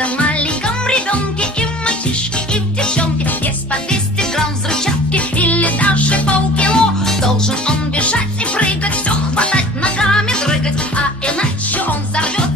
каждом маленьком ребенке, и в мальчишке, и в девчонке есть по 200 грамм взрывчатки или даже полкило. Должен он бежать и прыгать, все хватать, ногами дрыгать, а иначе он взорвет